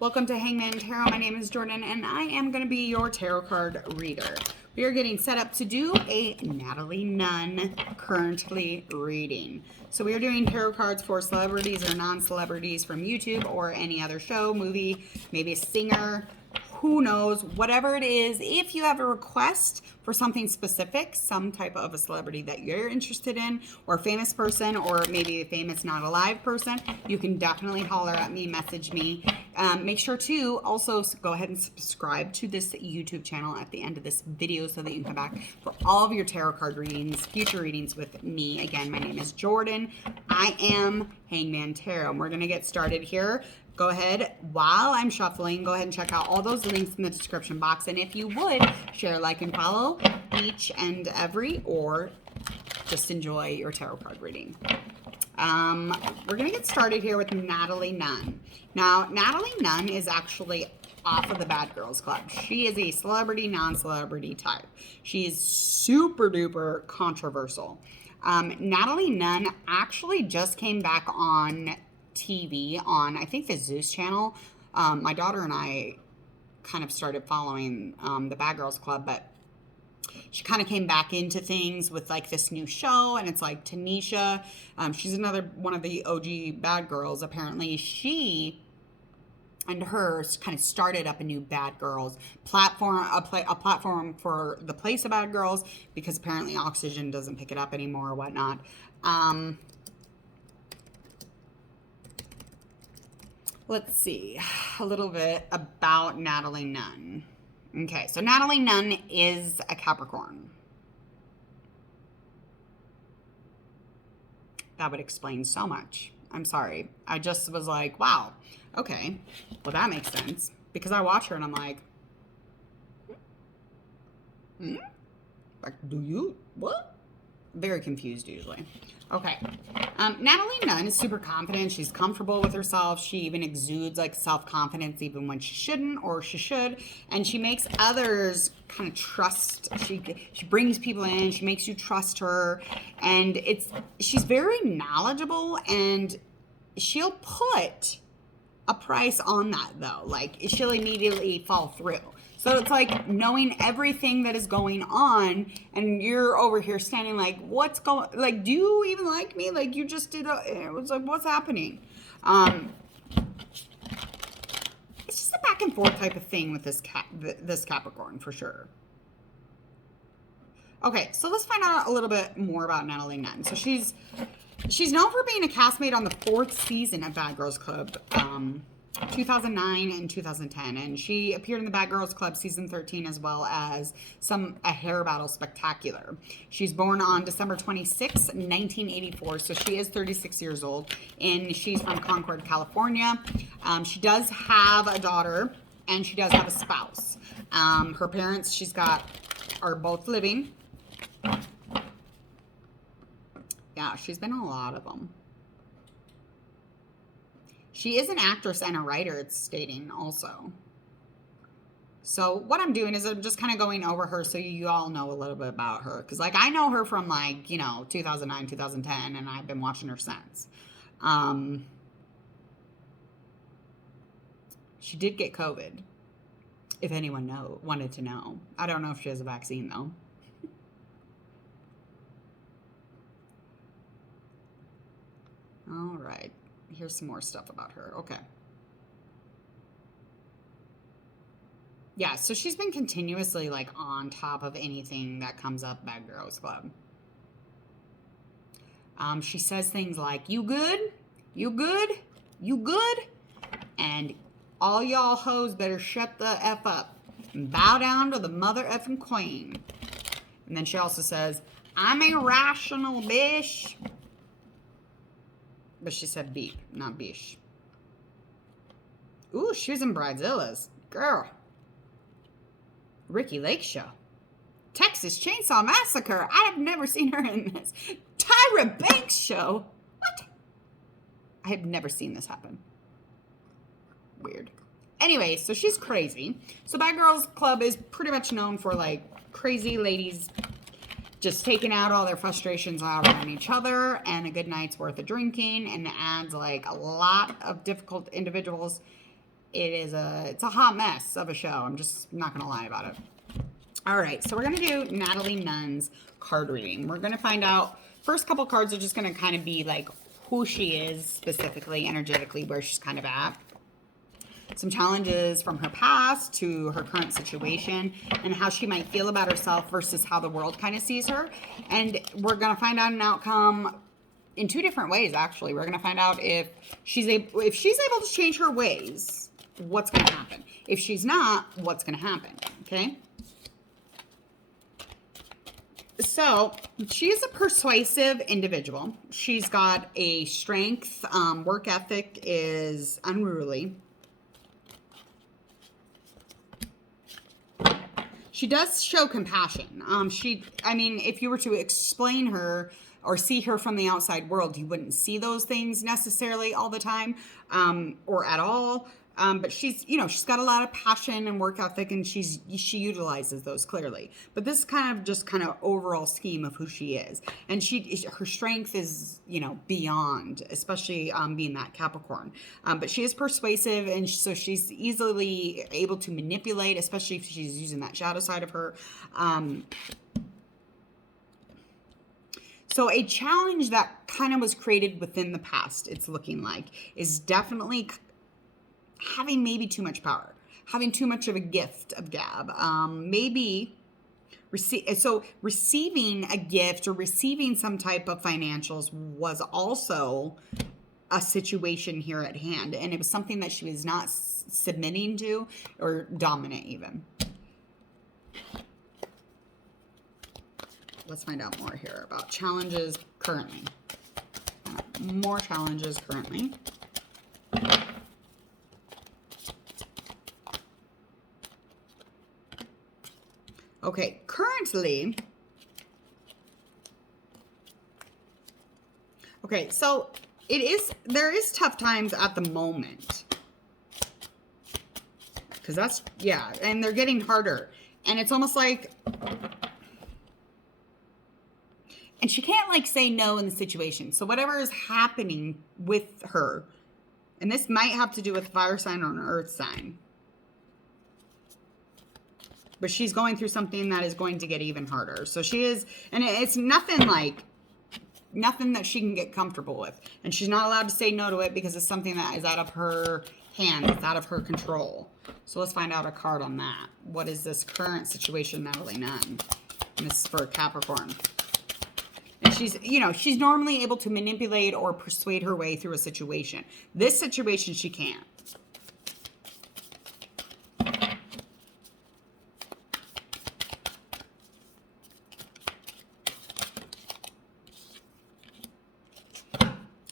Welcome to Hangman Tarot. My name is Jordan and I am going to be your tarot card reader. We are getting set up to do a Natalie Nunn currently reading. So we are doing tarot cards for celebrities or non-celebrities from YouTube or any other show, movie, maybe a singer, who knows, whatever it is. If you have a request for something specific, some type of a celebrity that you're interested in, or a famous person, or maybe a famous not alive person, you can definitely holler at me, message me. Make sure to also go ahead and subscribe to this YouTube channel at the end of this video so that you can come back for all of your tarot card readings, future readings with me. Again, my name is Jordan. I am Hangman Tarot. And we're going to get started here. Go ahead, while I'm shuffling, go ahead and check out all those links in the description box. And if you would, share, like, and follow each and every, or just enjoy your tarot card reading. We're going to get started here with Natalie Nunn. Now, Natalie Nunn is actually off of the Bad Girls Club. She is a celebrity, non-celebrity type. She is super duper controversial. Natalie Nunn actually just came back on TV on, I think, the Zeus channel. My daughter and I kind of started following the Bad Girls Club, but she kind of came back into things with like this new show, and it's like Tanisha. She's another one of the OG Bad Girls. Apparently, she and her kind of started up a new Bad Girls platform, a platform for the place of Bad Girls, because apparently Oxygen doesn't pick it up anymore or whatnot. Let's see a little bit about Natalie Nunn. Okay, so Natalie Nunn is a Capricorn. That would explain so much. I'm sorry. I just was like, wow, okay, well, that makes sense. Because I watch her and I'm like, like, do you, what? Very confused usually. Okay. Natalie Nunn is super confident. She's comfortable with herself. She even exudes like self-confidence even when she shouldn't, or she should. And she makes others kind of trust. She brings people in. She makes you trust her. And she's very knowledgeable, and she'll put a price on that though. Like, she'll immediately fall through. So it's like knowing everything that is going on, and you're over here standing like, what's going, like, do you even like me? Like, you just did it was like, what's happening? It's just a back and forth type of thing with this Capricorn for sure. Okay, so let's find out a little bit more about Natalie Nunn. So she's known for being a castmate on the 4th season of Bad Girls Club, 2009 and 2010, and she appeared in the Bad Girls Club season 13, as well as a hair battle spectacular. She's born on December 26, 1984, so she is 36 years old, and she's from Concord, California. She does have a daughter, and she does have a spouse. Her parents are both living. Yeah, she's been in a lot of them. She is an actress and a writer, it's stating also. So what I'm doing is I'm just kind of going over her so you all know a little bit about her. Because, like, I know her from, like, 2009, 2010, and I've been watching her since. She did get COVID, if anyone wanted to know. I don't know if she has a vaccine, though. All right. Here's some more stuff about her. Okay. Yeah, so she's been continuously, like, on top of anything that comes up Bad Girls Club. She says things like, you good? You good? You good? And all y'all hoes better shut the F up and bow down to the mother effing queen. And then she also says, I'm irrational, bitch. But she said beep, not bish. Ooh, she was in Bridezilla's. Girl. Ricky Lake Show. Texas Chainsaw Massacre. I have never seen her in this. Tyra Banks Show. What? I have never seen this happen. Weird. Anyway, so she's crazy. So Bad Girls Club is pretty much known for, like, crazy ladies just taking out all their frustrations out on each other, and a good night's worth of drinking, and adds like a lot of difficult individuals it's a hot mess of a show. I'm just not gonna lie about it. All right, so we're gonna do Natalie Nunn's card reading. We're gonna find out, first couple cards are just gonna kind of be like who she is specifically, energetically, where she's kind of at. Some challenges from her past to her current situation and how she might feel about herself versus how the world kind of sees her. And we're going to find out an outcome in two different ways, actually. We're going to find out if she's able to change her ways, what's going to happen. If she's not, what's going to happen, okay? So she is a persuasive individual. She's got a strength. Work ethic is unruly. She does show compassion. If you were to explain her or see her from the outside world, you wouldn't see those things necessarily all the time, or at all. But she's got a lot of passion and work ethic, and she utilizes those clearly. But this is kind of overall scheme of who she is, and her strength is beyond, especially being that Capricorn. But she is persuasive, and so she's easily able to manipulate, especially if she's using that shadow side of her. So a challenge that kind of was created within the past, it's looking like, is definitely having maybe too much power, having too much of a gift of gab, receiving a gift or receiving some type of financials was also a situation here at hand, and it was something that she was not submitting to or dominant even. Let's find out more here about challenges currently. More challenges currently. Okay, currently, okay, so there is tough times at the moment. Because and they're getting harder. And it's almost like, and she can't say no in the situation. So whatever is happening with her, and this might have to do with fire sign or an earth sign, but she's going through something that is going to get even harder. So she is, and it's nothing that she can get comfortable with. And she's not allowed to say no to it because it's something that is out of her hands. It's out of her control. So let's find out a card on that. What is this current situation, Natalie Nunn? And this is for Capricorn. And she's normally able to manipulate or persuade her way through a situation. This situation, she can't.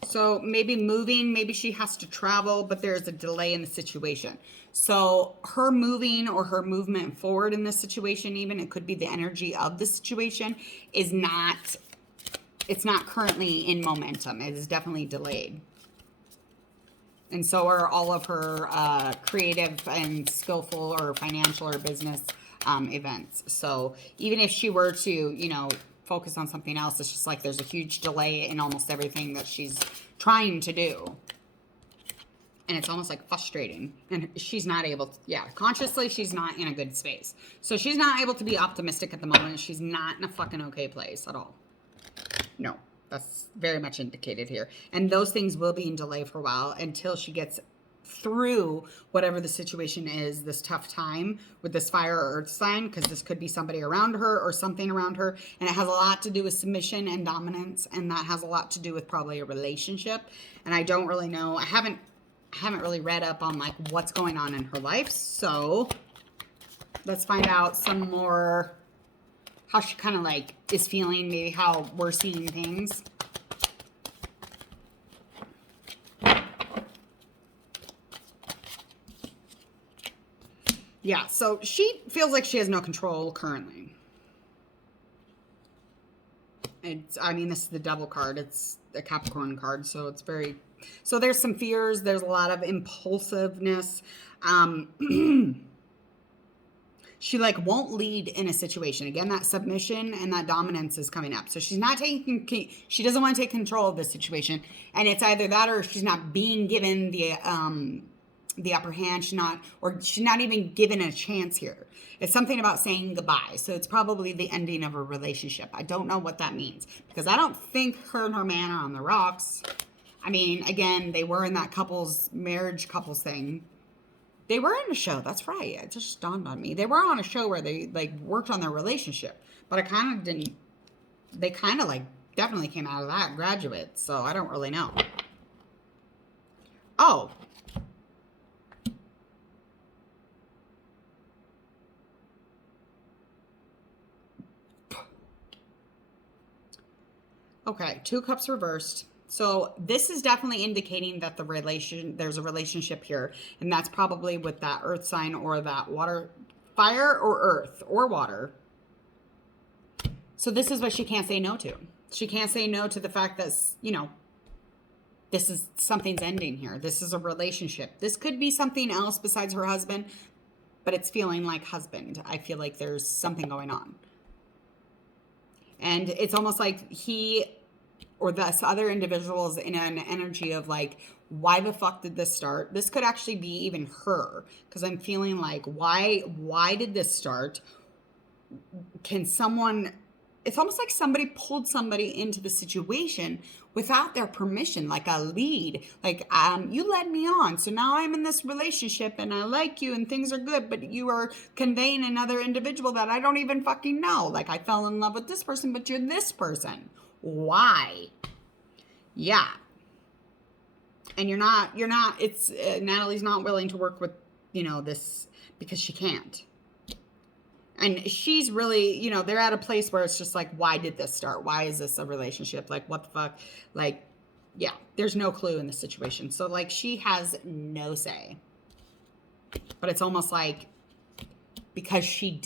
So maybe moving, maybe she has to travel, but there's a delay in the situation. So her moving or her movement forward in this situation, even it could be the energy of the situation, it's not currently in momentum. It is definitely delayed. And so are all of her creative and skillful or financial or business events. So even if she were to, focus on something else, it's just like there's a huge delay in almost everything that she's trying to do. And it's almost like frustrating. And she's not able to, consciously, she's not in a good space. So she's not able to be optimistic at the moment. She's not in a fucking okay place at all. No, that's very much indicated here. And those things will be in delay for a while until she gets through whatever the situation is, this tough time with this fire or earth sign, because this could be somebody around her or something around her, and it has a lot to do with submission and dominance, and that has a lot to do with probably a relationship. And I don't really know, I haven't really read up on what's going on in her life, so let's find out some more how she kind of is feeling, maybe how we're seeing things. Yeah, so she feels like she has no control currently. This is the Devil card. It's a Capricorn card, so it's very... So there's some fears. There's a lot of impulsiveness. She won't lead in a situation. Again, that submission and that dominance is coming up. So she doesn't want to take control of the situation. And it's either that or she's not being given the the upper hand. She's not even given a chance here. It's something about saying goodbye. So it's probably the ending of a relationship. I don't know what that means because I don't think her and her man are on the rocks. I mean, again, they were in that marriage couples thing. They were in a show. That's right. It just dawned on me. They were on a show where they like worked on their relationship, but I kind of didn't. They kind of like definitely came out of that graduate. So I don't really know. Oh. Okay, 2 cups reversed. So this is definitely indicating that there's a relationship here, and that's probably with that earth sign or that water, fire or earth or water. So this is what she can't say no to. She can't say no to the fact that, this is something's ending here. This is a relationship. This could be something else besides her husband, but it's feeling like husband. I feel like there's something going on. And it's almost like he or this other individual is in an energy of like, why the fuck did this start? This could actually be even her, because I'm feeling like, why did this start? Can someone, it's almost like somebody pulled somebody into the situation without their permission, like a lead, like, you led me on. So now I'm in this relationship and I like you and things are good, but you are conveying another individual that I don't even fucking know. Like I fell in love with this person, but you're this person. Why? Yeah. And Natalie's not willing to work with, this because she can't. And she's really, they're at a place where it's just like, why did this start? Why is this a relationship? Like, what the fuck? Like, yeah, there's no clue in the situation. So, like, she has no say. But it's almost like because she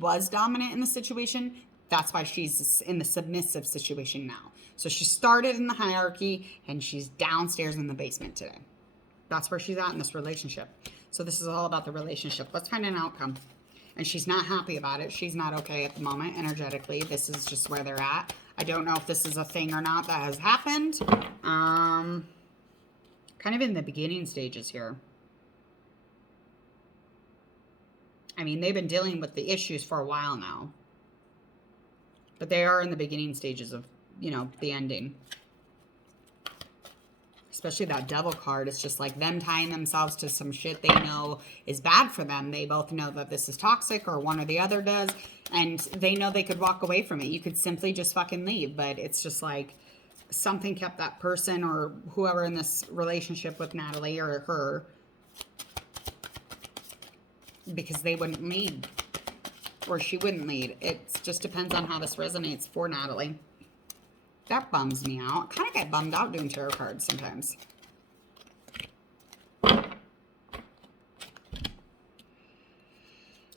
was dominant in the situation, that's why she's in the submissive situation now. So she started in the hierarchy and she's downstairs in the basement today. That's where she's at in this relationship. So this is all about the relationship. Let's find an outcome. And she's not happy about it. She's not okay at the moment, energetically. This is just where they're at. I don't know if this is a thing or not that has happened. Kind of in the beginning stages here. I mean, they've been dealing with the issues for a while now. But they are in the beginning stages of, the ending. Especially that devil card. It's just like them tying themselves to some shit they know is bad for them. They both know that this is toxic, or one or the other does. And they know they could walk away from it. You could simply just fucking leave. But it's just like something kept that person or whoever in this relationship with Natalie or her, because they wouldn't lead. Or she wouldn't lead. It just depends on how this resonates for Natalie. That bums me out. I kind of get bummed out doing tarot cards sometimes.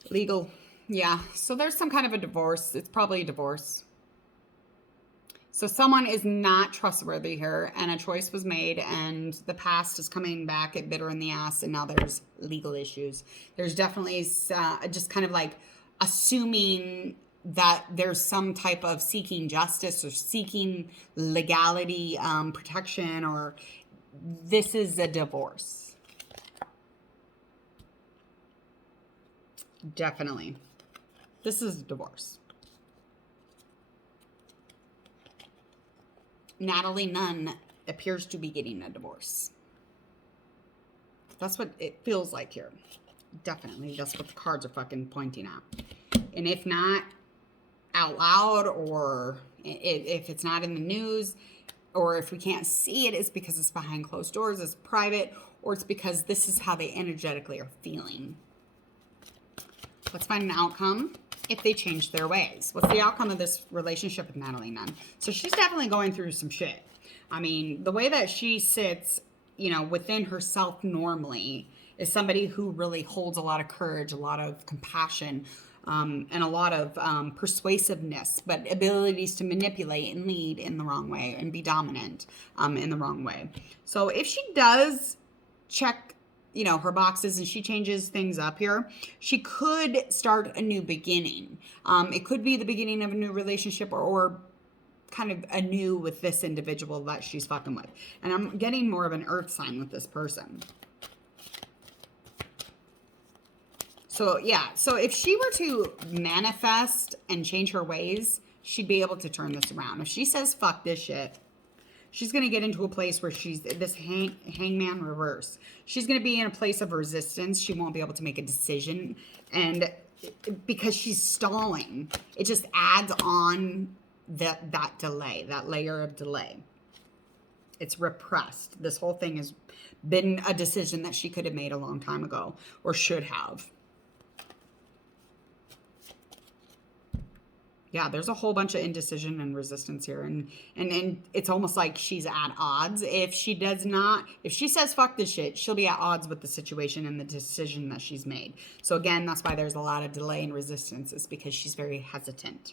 Legal. Yeah. So there's some kind of a divorce. It's probably a divorce. So someone is not trustworthy here, and a choice was made, and the past is coming back at bitter in the ass, and now there's legal issues. There's definitely just kind of like assuming that there's some type of seeking justice or seeking legality, protection, or this is a divorce. Definitely. This is a divorce. Natalie Nunn appears to be getting a divorce. That's what it feels like here. Definitely. That's what the cards are fucking pointing at. And if not out loud, or if it's not in the news, or if we can't see it, it's because it's behind closed doors, it's private, or it's because this is how they energetically are feeling. Let's find an outcome if they change their ways. What's the outcome of this relationship with Natalie Nunn? So she's definitely going through some shit. I mean, the way that she sits, within herself normally is somebody who really holds a lot of courage, a lot of compassion, and a lot of persuasiveness, but abilities to manipulate and lead in the wrong way and be dominant in the wrong way. So if she does check, her boxes and she changes things up here, she could start a new beginning. It could be the beginning of a new relationship or kind of anew with this individual that she's fucking with. And I'm getting more of an earth sign with this person. So, yeah. So, if she were to manifest and change her ways, she'd be able to turn this around. If she says, fuck this shit, she's going to get into a place where she's this hangman reverse. She's going to be in a place of resistance. She won't be able to make a decision. And because she's stalling, it just adds on that delay, that layer of delay. It's repressed. This whole thing has been a decision that she could have made a long time ago, or should have. Yeah, there's a whole bunch of indecision and resistance here. And it's almost like she's at odds. If she says fuck this shit, she'll be at odds with the situation and the decision that she's made. So again, that's why there's a lot of delay and resistance, is because she's very hesitant.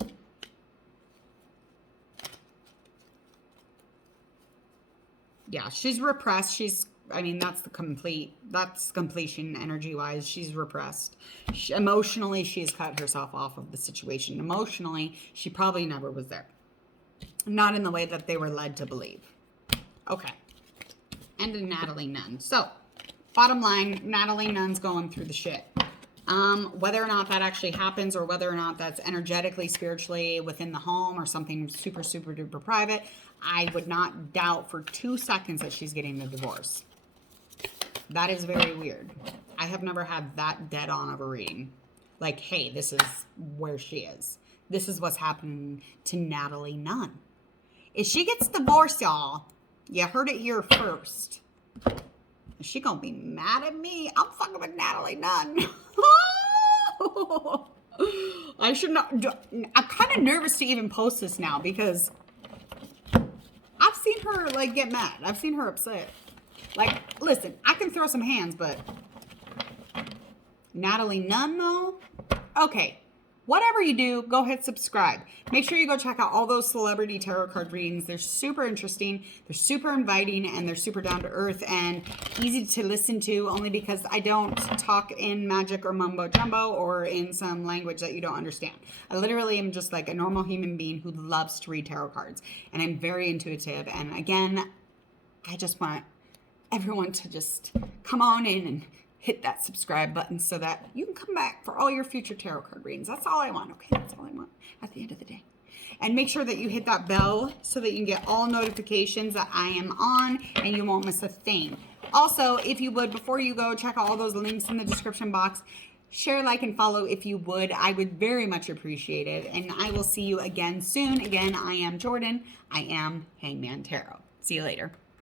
Yeah, she's repressed. That's completion energy-wise. She's repressed. Emotionally, she's cut herself off of the situation. Emotionally, she probably never was there. Not in the way that they were led to believe. Okay. And a Natalie Nunn. So, bottom line, Natalie Nunn's going through the shit. Whether or not that actually happens, or whether or not that's energetically, spiritually within the home, or something super, super duper private, I would not doubt for 2 seconds that she's getting the divorce. That is very weird. I have never had that dead on of a reading. Like, hey, this is where she is. This is what's happening to Natalie Nunn. If she gets divorced, y'all, you heard it here first. Is she gonna be mad at me? I'm fucking with Natalie Nunn. I should not. I'm kind of nervous to even post this now, because I've seen her like get mad. I've seen her upset. Like, listen, I can throw some hands, but Natalie Nunn, though? Okay. Whatever you do, go hit subscribe. Make sure you go check out all those celebrity tarot card readings. They're super interesting. They're super inviting, and they're super down to earth and easy to listen to, only because I don't talk in magic or mumbo jumbo or in some language that you don't understand. I literally am just like a normal human being who loves to read tarot cards, and I'm very intuitive. And again, I just want everyone to just come on in and hit that subscribe button so that you can come back for all your future tarot card readings. That's all I want, okay? That's all I want at the end of the day. And make sure that you hit that bell so that you can get all notifications that I am on and you won't miss a thing. Also, if you would, before you go, check out all those links in the description box. Share, like, and follow if you would. I would very much appreciate it. And I will see you again soon. Again, I am Jordan. I am Hangman Tarot. See you later.